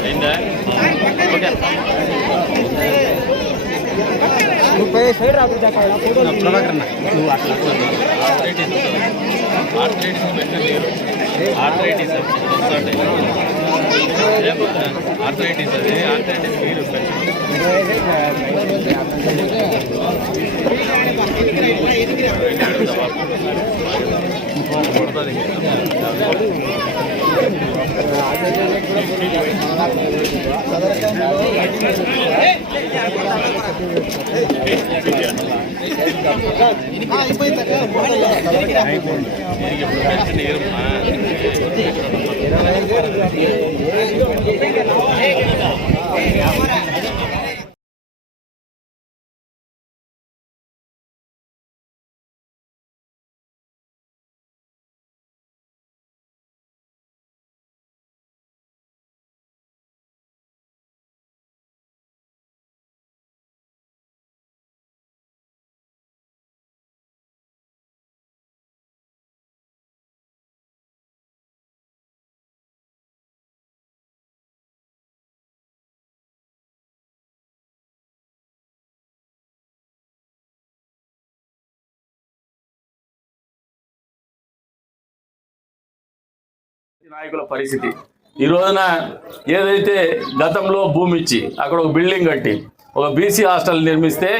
అయిందా okay side రాకుండా నువ్వు అట్లా ఆర్థరైటిస్ ఆర్థరైటిస్ అది ఆర్థరైటిస్ మీరు இருமா నాయకుల పరిస్థితి. ఈ రోజున ఏదైతే గతంలో భూమి ఇచ్చి అక్కడ ఒక బిల్డింగ్ కట్టి ఒక బీసీ హాస్టల్ నిర్మిస్తే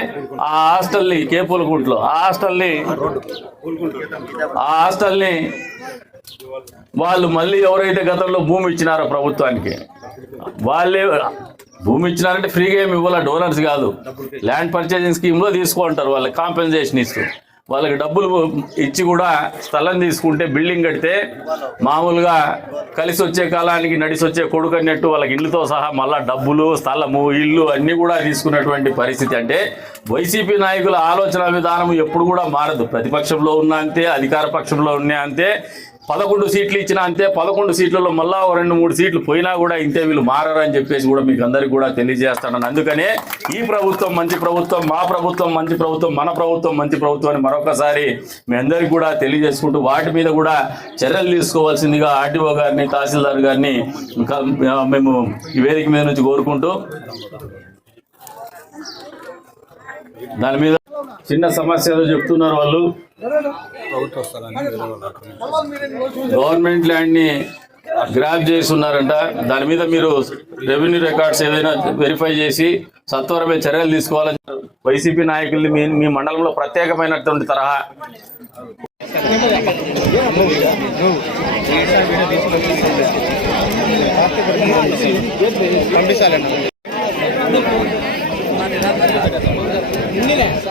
ఆ హాస్టల్ని కేపులకుంట్లో ఆ హాస్టల్ని ఆ హాస్టల్ని వాళ్ళు మళ్ళీ ఎవరైతే గతంలో భూమి ఇచ్చినారో ప్రభుత్వానికి వాళ్ళే భూమి ఇచ్చినారంటే ఫ్రీగా ఏమి ఇవ్వాలి? డోనర్స్ కాదు. ల్యాండ్ పర్చేజింగ్ స్కీమ్లో తీసుకుంటారు వాళ్ళు కాంపెన్సేషన్ ఇస్తూ. వాళ్ళకి డబ్బులు ఇచ్చి కూడా స్థలం తీసుకుంటే బిల్డింగ్ కడితే మామూలుగా కలిసి వచ్చే కాలానికి నడిసి వచ్చే కొడుకు అన్నట్టు వాళ్ళకి ఇల్లుతో సహా మళ్ళా డబ్బులు స్థలము ఇల్లు అన్నీ కూడా తీసుకున్నటువంటి పరిస్థితి. అంటే వైసీపీ నాయకుల ఆలోచన విధానం ఎప్పుడు కూడా మారదు. ప్రతిపక్షంలో ఉన్నా అంతే అధికార పక్షంలో ఉన్నా అంతే. పదకొండు సీట్లు ఇచ్చినా అంతే పదకొండు సీట్లలో మళ్ళా రెండు మూడు సీట్లు పోయినా కూడా ఇంతే వీళ్ళు మారని చెప్పేసి కూడా మీకు అందరికీ కూడా తెలియజేస్తాను అందుకనే ఈ ప్రభుత్వం మంచి ప్రభుత్వం మా ప్రభుత్వం మంచి ప్రభుత్వం మన ప్రభుత్వం మంచి ప్రభుత్వం అని మరొకసారి మీ అందరికీ కూడా తెలియజేసుకుంటూ వాటి మీద కూడా చర్యలు తీసుకోవాల్సిందిగా ఆర్టీఓ గారిని తహసీల్దార్ గారిని ఇంకా మేము ఈ వేదిక మీద నుంచి కోరుకుంటూ దాని మీద చిన్న సమస్య ఏదో చెప్తున్నారు వాళ్ళు. గవర్నమెంట్ ల్యాండ్ని గ్రాప్ చేసి ఉన్నారంట దాని మీద మీరు రెవెన్యూ రికార్డ్స్ ఏదైనా వెరిఫై చేసి సత్వరమే చర్యలు తీసుకోవాలని వైసీపీ నాయకుల్ని మీ మీ మండలంలో ప్రత్యేకమైనటువంటి తరహా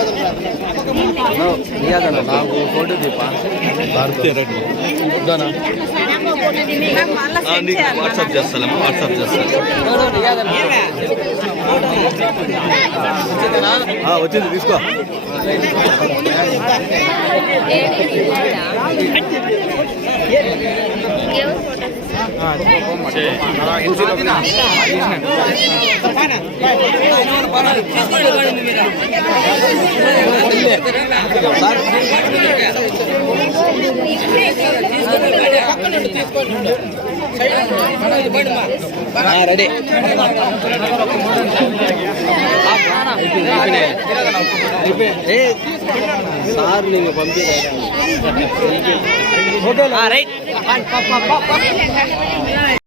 కాడికి నాకు ఫోటో దీపా వాట్సాప్ చేస్తాము వాట్సాప్ చేస్తాను వచ్చింది తీసుకో రెడీ సార్ నీకు పంపించారు రైట్